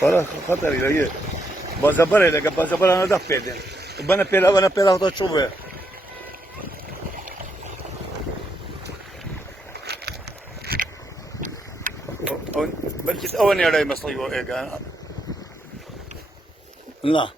para خطر إلى بازبر إلى بازبر أنا دف بيدين بنا بيدا تشوفه بلكي أول يا رأي مصري وإيجان لا